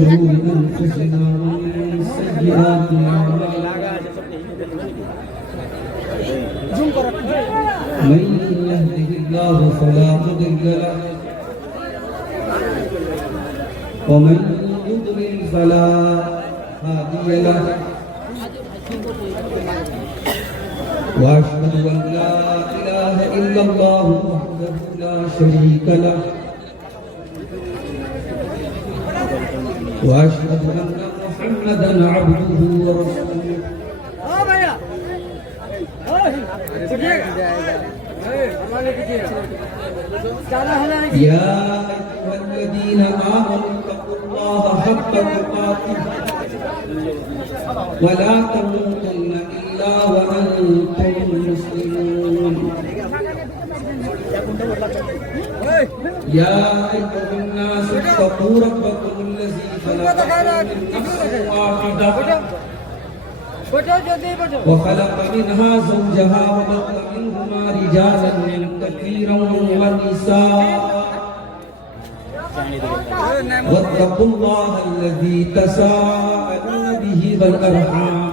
أنفسنا ومن سيئات أعمالنا من يهده الله فلا مضل له ومن يضلل فلا هادي له وأشهد أن لا إله إلا الله وحده لا شريك له وأشهد أن محمدًا عبده ورسوله يا أيها الذين آمنوا اتقوا الله حق تقاته ولا تموتن إلا وأنتم مسلمون يا أيها الناس اتقوا ربكم الذي خلقكم من نفس واحدة وخلق منها زوجها وبث منهما رجالا كثيرا ونساء واتقوا الله الذي تساءلون به والأرحام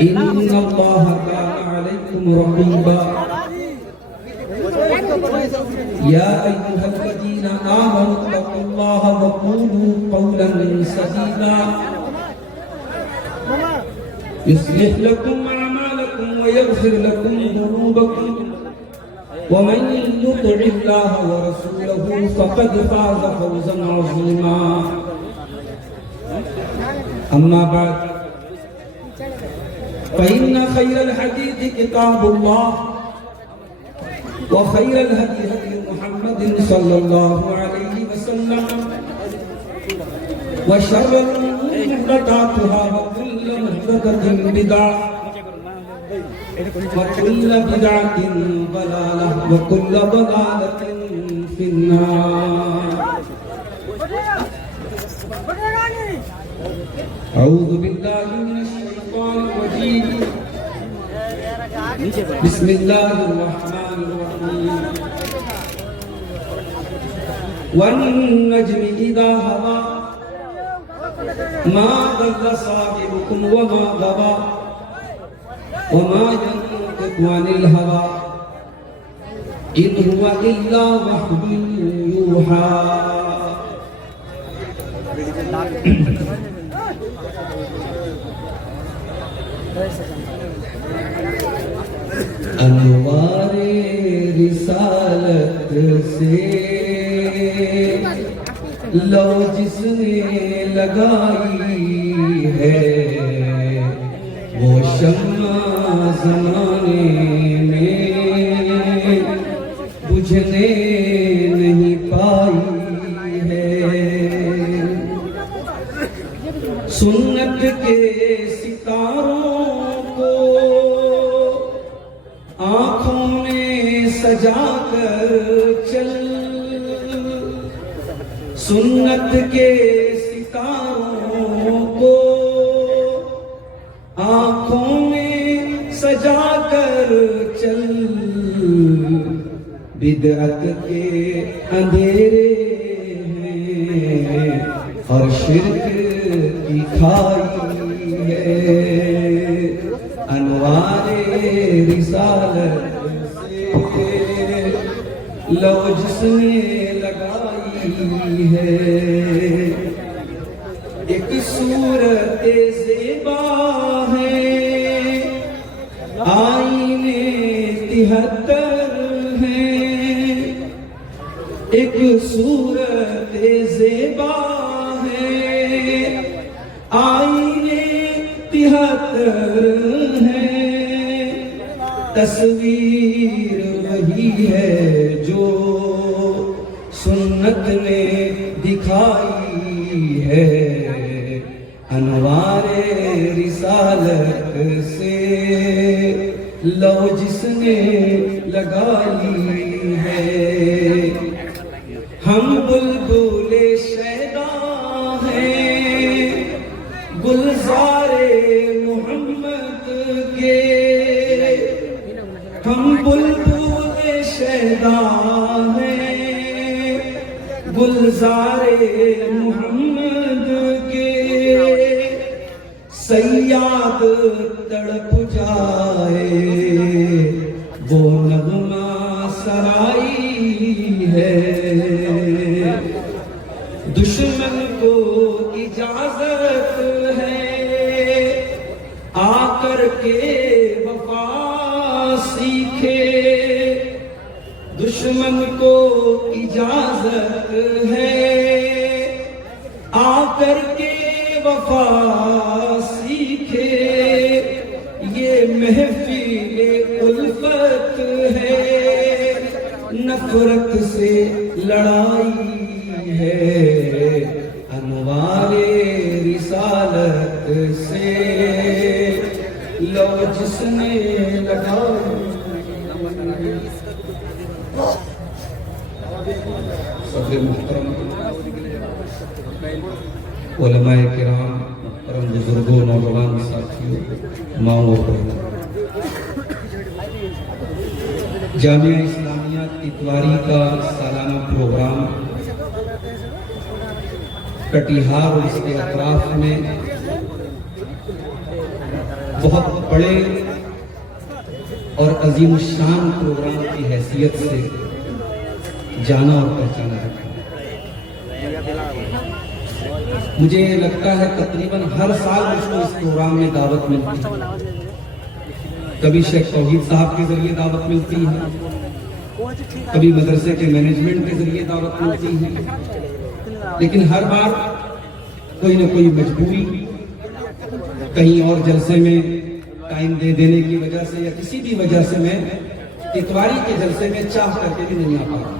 إن الله كان عليكم رقيبا يا أيها الذين آمنوا اتقوا الله وقولوا قولا سديدا يصلح لكم أعمالكم ويغفر لكم ذنوبكم ومن يطع الله ورسوله فقد فاز فوزا عظيما أما بعد فإن خير الحديث كتاب الله وخير الهدي هدي محمد صلى الله عليه وسلم وشر الأمور محدثاتها وكل محدثة بدعة وكل بدعة ضلالة وكل ضلالة في النار. أعوذ بالله من الشيطان الرجيم. بسم الله الرحمن الرحيم. والنجم إذا هوى ما ضل صاحبكم وما غوى وما ينطق عن الهوى إن هو إلا وحي يوحى. انوار رسالت سے لو جس نے لگائی ہے وہ شمع زمانے میں بجھنے نہیں پائی ہے. سنت کے ستاروں کو آنکھوں میں سجا کر چل سنت کے ستاروں کو آنکھوں میں سجا کر چل بدعت کے اندھیرے ہیں اور شرک کی کھائی ہے. انوار رسالت سے لو جس نے لگائی ہے ایک صورت زیبا ہے آئینے 73 ہیں. ایک صورت زیبا ہے آئینے 73 ہیں. تصویر وہی ہے جو سنت نے دکھائی ہے. انوار رسالت سے لو جس نے لگائی ہے. ہم بلبل شیدا ہیں گلزار محمد کے. ہم بلبل شیدا ہیں گلزار محمد یاد تڑپ جائے وہ نغمہ سرائی ہے، دشمن کو اجازت ہے آ کر کے وفا سیکھے، دشمن کو اجازت ہے آ کر کے وفا سیکھے، یہ محفل الفت ہے نفرت سے لڑائی ہے، انوار رسالت سے لو جس نے لگائی۔ صدر محترم علماء کرام، محترم بزرگوں، نوجوان ساتھیوں، ماؤں اور بہنوں، جامعہ اسلامیہ اتواری کا سالانہ پروگرام کٹیہار اور اس کے اطراف میں بہت بڑے اور عظیم الشان پروگرام کی حیثیت سے جانا اور پہچانا رکھا۔ مجھے لگتا ہے تقریباً ہر سال مجھ کو اس پروگرام میں دعوت ملتی ہے، کبھی شیخ توحید صاحب کے ذریعے دعوت ملتی ہے، کبھی مدرسے کے مینجمنٹ کے ذریعے دعوت ملتی ہے، لیکن ہر بار کوئی نہ کوئی مجبوری، کہیں اور جلسے میں ٹائم دے دینے کی وجہ سے یا کسی بھی وجہ سے میں اتواری کے جلسے میں چاہ کر کے بھی نہیں آ پا رہا۔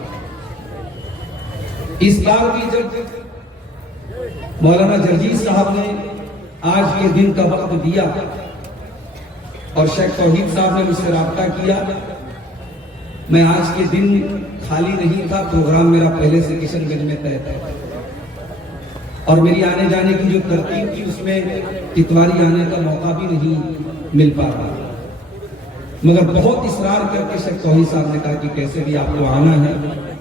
اس بار بھی جب مولانا جرجیز صاحب نے آج کے دن کا وقت دیا اور شیخ توحید صاحب نے مجھ سے رابطہ کیا، میں آج کے دن خالی نہیں تھا، پروگرام میرا پہلے سے کشن گنج میں طے تھا اور میری آنے جانے کی جو ترتیب تھی اس میں اتواری آنے کا موقع بھی نہیں مل پا رہا، مگر بہت اصرار کر کے شیخ توحید صاحب نے کہا کہ کیسے بھی آپ کو آنا ہے،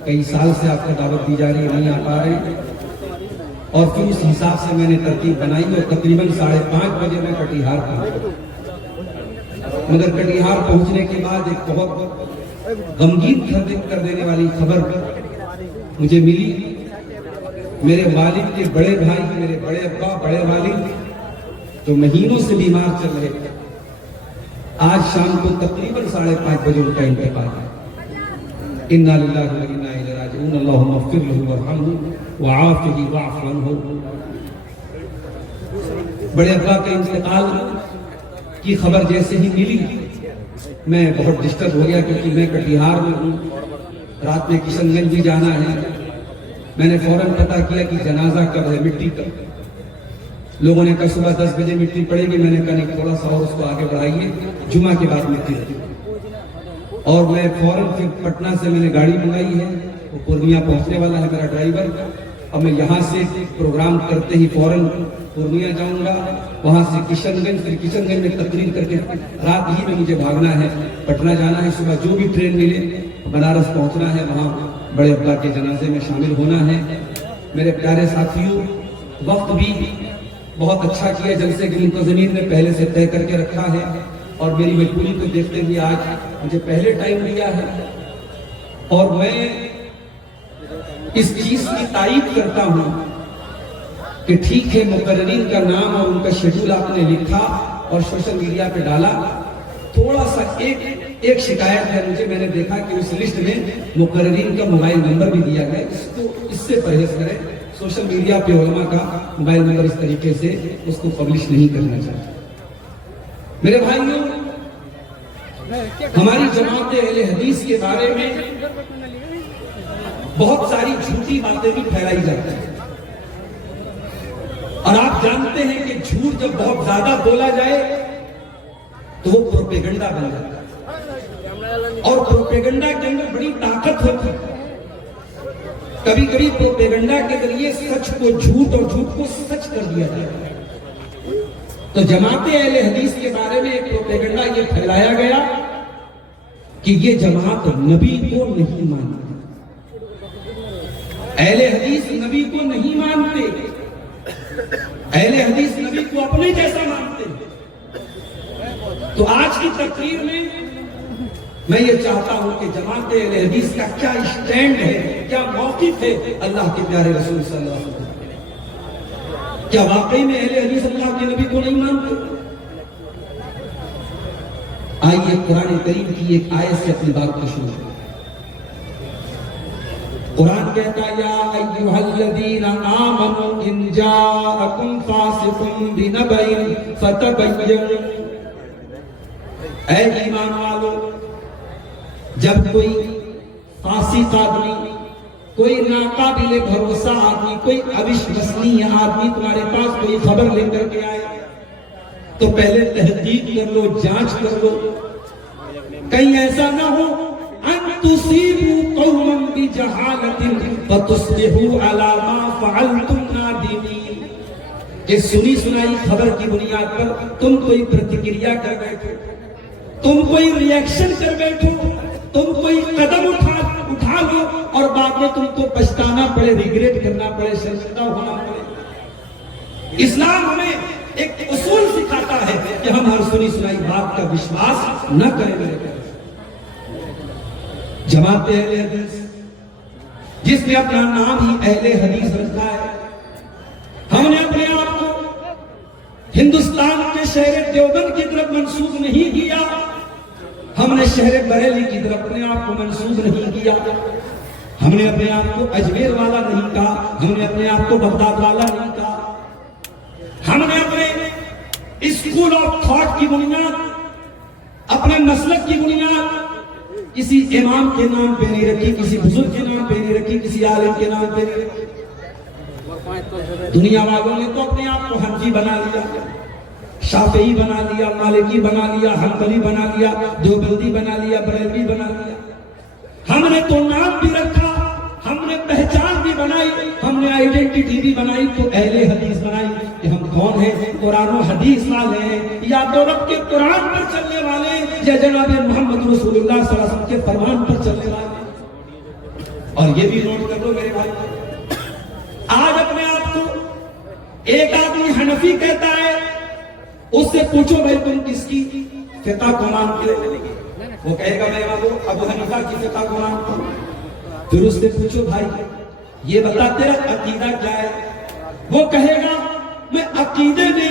کئی سال سے آپ کو دعوت دی جا رہی ہے، نہیں آ پا رہے، اور پھر اس حساب سے میں نے ترتیب بنائی اور تقریباً 5:30 بجے میں کٹیہار پہنچا، مگر کٹیہار پہنچنے کے بعد ایک بہت غمگین کر دینے والی خبر مجھے ملی۔ میرے والد کے بڑے بھائی، میرے بڑے ابا، بڑے والد جو مہینوں سے بیمار چل رہے تھے، آج شام کو تقریباً 5:30 بجے ان کا انتقال ہے۔ انا للہ و انا الیہ راجعون، اللہم اغفر لہ وارحمہ وعافہ واعف عنہ۔ بڑے ابا کے انتقال کی خبر جیسے ہی ملی میں بہت ڈسٹرب ہو گیا، کیونکہ میں کٹیہار میں ہوں، رات میں کشن گنج بھی جانا ہے۔ میں نے فوراً پتہ کیا کہ جنازہ کب ہے، مٹی کب۔ لوگوں نے کہا صبح 10 بجے مٹی پڑے گی، میں نے کہا نہیں، تھوڑا سا اور اس کو آگے بڑھائیے، جمعہ کے بعد مٹی رہی۔ اور میں فوراً پھر پٹنہ سے میں نے گاڑی منگائی ہے، وہ پورنیہ پہنچنے والا ہے میرا ڈرائیور، اور میں یہاں سے پروگرام کرتے ہی فوراً پورنیہ جاؤں گا، وہاں سے کشن گنج، پھر کشن گنج میں تقریر کر کے رات ہی میں مجھے بھاگنا ہے، پٹنہ جانا ہے، صبح جو بھی ٹرین ملے بنارس پہنچنا ہے، وہاں بڑے ابا کے جنازے میں شامل ہونا ہے۔ میرے پیارے ساتھیوں، وقت بھی بہت اچھا کیا، جلسے کے منتظمین نے پہلے سے طے کر کے رکھا ہے، اور میری مجبوری کو دیکھتے ہوئے آج مجھے پہلے ٹائم دیا ہے، اور میں اس چیز کی تائید کرتا ہوں کہ ٹھیک ہے، مقررین کا نام اور ان کا شیڈول آپ نے لکھا اور سوشل میڈیا پہ ڈالا، تھوڑا سا ایک شکایت ہے مجھے، میں نے دیکھا کہ اس لسٹ میں مقررین کا موبائل نمبر بھی دیا گیا، اس سے پرہیز کریں، سوشل میڈیا پہ علماء کا موبائل نمبر اس طریقے سے اس کو پبلش نہیں کرنا چاہیے۔ میرے بھائیوں، ہماری جماعت اہل حدیث کے بارے میں بہت ساری جھوٹی باتیں بھی پھیلائی جاتی ہیں، اور آپ جانتے ہیں کہ جھوٹ جب بہت زیادہ بولا جائے تو وہ پروپیگنڈا بن جاتا ہے، اور پروپیگنڈا کے اندر بڑی طاقت ہوتی ہے۔ کبھی کبھی پروپیگنڈا کے ذریعے سچ کو جھوٹ اور جھوٹ کو سچ کر دیا جاتا ہے۔ تو جماعت اہل حدیث کے بارے میں ایک پروپیگنڈا یہ پھیلایا گیا کہ یہ جماعت نبی کو نہیں مانتی، اہل حدیث نبی کو نہیں مانتے، اہل حدیث نبی کو اپنے جیسا مانتے، تو آج کی تقریر میں میں یہ چاہتا ہوں کہ جماعت اہل حدیث کا کیا اسٹینڈ ہے، کیا موقف ہے اللہ کے پیارے رسول صلی اللہ علیہ وسلم. کیا واقعی میں اہل حدیث اللہ کے نبی کو نہیں مانتے؟ آئیے قرآن کریم کی ایک آیت سے اپنی بات کو شروع کریں. قرآن کہتا ہے یا ایھا الذین آمنوا ان جاءکم فاسق بنبأ فتبینوا، اے ایمان والو جب کوئی فاسق آدمی، کوئی ناقابل بھروسہ آدمی، کوئی اوشوسنیہ آدمی تمہارے پاس کوئی خبر لے کر کے آئے تو پہلے تحقیق کر لو، جانچ کر لو، کہیں ایسا نہ ہو ان تصیبوا قوما بجہالۃ فتصبحوا علی ما فعلتم نادمین، کہ سنی سنائی خبر کی بنیاد پر تم کوئی پرتکریا کر بیٹھو، تم کوئی ریئیکشن کر بیٹھو، تم کوئی قدم اٹھا لو اور بعد میں تم کو پچھتانا پڑے، ریگریٹ کرنا پڑے، شرمندہ ہونا پڑے. اسلام ہمیں ایک اصول سکھاتا ہے کہ ہم ہر سنی سنائی بات کا وشواس نہ کریں. میرے پیارے جماعت اہل حدیث جس نے اپنا نام ہی اہل حدیث رکھا ہے، ہم نے اپنے آپ کو ہندوستان کے شہر دیوبند کی طرف منسوب نہیں کیا، ہم نے شہر بریلی کی طرف اپنے آپ کو منسوب نہیں کیا، ہم نے اپنے آپ کو اجمیر والا نہیں کہا، ہم نے اپنے آپ کو بغداد والا نہیں کہا. ہم نے اپنے اسکول آف تھاٹ کی بنیاد، اپنے مسلک کی بنیاد کسی امام کے نام پہ نہیں رکھی، کسی بزرگ کے نام پہ نہیں رکھی، کسی عالم کے نام پہ نہیں رکھی. دنیا والوں نے تو اپنے آپ کو حنفی بنا لیا، شافعی بنا لیا، مالکی بنا لیا، حنبلی بنا لیا، دیوبندی بنا لیا، بریلوی بنا لیا. ہم نے تو نام بھی رکھا، ہم نے پہچان بھی بنائی، ہم نے آئیڈینٹی بھی بنائی، تو اہل حدیث بنائی کہ ہم کون ہیں؟ قرآن و حدیث والے ہیں، یا تو رب کے قرآن پر چلنے والے ہیں یا جناب محمد رسول اللہ صلی اللہ علیہ وسلم کے فرمان پر چلنے والے ہیں. اور یہ بھی نوٹ کر لو میرے بھائی، آج اپنے آپ کو ایک آدمی حنفی کہتا ہے، اس سے پوچھو بھائی تم کس کی فقہ کو مانتے ہو؟ وہ کہے گا میں ابو حنیفہ کی فقہ کو مانتا ہوں. پھر اس سے پوچھو بھائی یہ بتا تیرا عقیدہ کیا ہے؟ وہ کہے گا میں عقیدے میں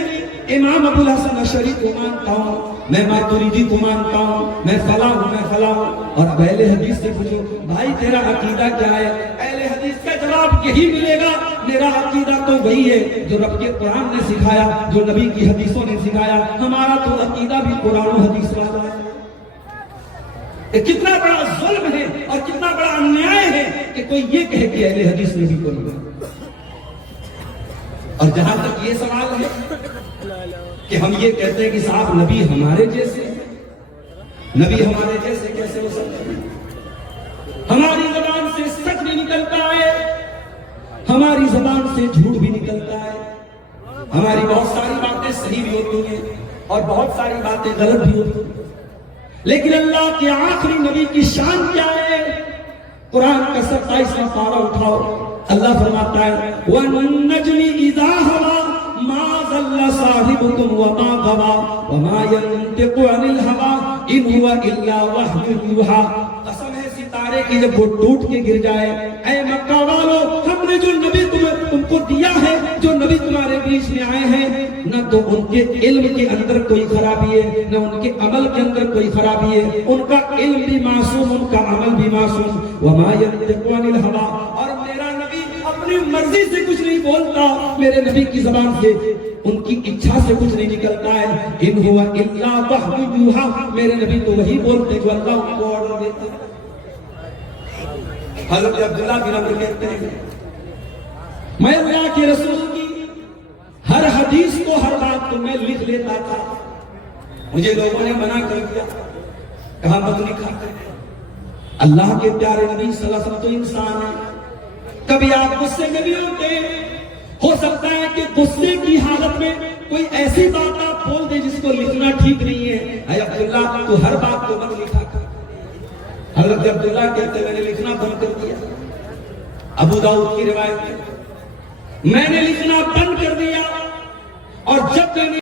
امام ابو الحسن اشعری کو مانتا ہوں، میں ماتریدی کو مانتا ہوں، میں فلاں ہوں، میں فلاں ہوں. اور اہل حدیث سے پوچھو بھائی تیرا عقیدہ کیا ہے؟ اہل حدیث کا جواب یہی ملے گا، میرا عقیدہ تو وہی ہے جو رب کے قرآن نے سکھایا، جو نبی کی حدیثوں نے سکھایا. ہمارا تو عقیدہ بھی قرآن و حدیث والا ہے. کتنا بڑا ظلم ہے اور کتنا بڑا انیائے ہے کہ کوئی یہ کہے کہ اہل حدیث نبی کو نہیں. اور جہاں تک یہ سوال ہے کہ ہم یہ کہتے ہیں کہ صاحب نبی ہمارے جیسے، نبی ہمارے جیسے کیسے ہو سکتے ہیں؟ ہماری زبان سے سچ بھی نکلتا ہے، ہماری زبان سے جھوٹ بھی نکلتا ہے، ہماری بہت ساری باتیں صحیح بھی ہوتی ہیں اور بہت ساری باتیں غلط بھی ہوتی ہیں. لیکن اللہ کے آخری نبی کی شان کیا ہے؟ قرآن کا 27واں پارہ اٹھاؤ، اللہ فرماتا ہے وَالنَّجْمِ إِذَا هَوَىٰ مَا ضَلَّ صَاحِبُكُمْ وَمَا غَوَىٰ وَمَا يَنطِقُ عَنِ الْهَوَىٰ إِنْ هُوَ إِلَّا وَحْيٌ يُوحَىٰ. قسم ہے ستارے کی جب وہ ٹوٹ کے گر جائے، اے مکہ والو ہم نے جو نبی تم کو دیا ہے، جو نبی تمہارے بیچ میں آئے ہیں، نہ تو ان کے علم کے اندر کوئی خرابی ہے، نہ ان کے عمل کے اندر کوئی خرابی ہے. ان کا علم بھی معصوم، ان کا عمل بھی معصوم. وَمَا يَنطِقُ عَنِ الْهَوَىٰ، اور میرا نبی اپنی مرضی سے کچھ نہیں بولتا، میرے نبی کی زبان سے ان کی اچھا سے کچھ نہیں نکلتا ہے. إِنْ هُوَ إِلَّا وَحْيٌ يُوحَىٰ، میرے نبی تو وہی بولتے جو اللہ ان کو آرڈر دیتے. حضرت عبداللہ بن عمر کہتے ہیں میں اللہ کے رسول کی ہر حدیث کو، ہر بات کو میں لکھ لیتا تھا. مجھے لوگوں نے منع کر دیا، کہا مت لکھا. اللہ کے پیارے نبی صلی اللہ علیہ وسلم تو انسان ہے، کبھی آپ غصے میں بھی ہوتے ہیں، ہو سکتا ہے کہ غصے کی حالت میں کوئی ایسی بات آپ بول دیں جس کو لکھنا ٹھیک نہیں ہے. اے عبداللہ تو ہر بات کو مت لکھا کر. حضرت عبداللہ کہتے میں نے لکھنا بند کر دیا. ابو داؤد کی روایت ہے میں نے لکھنا بند کر دیا، اور جب میں نے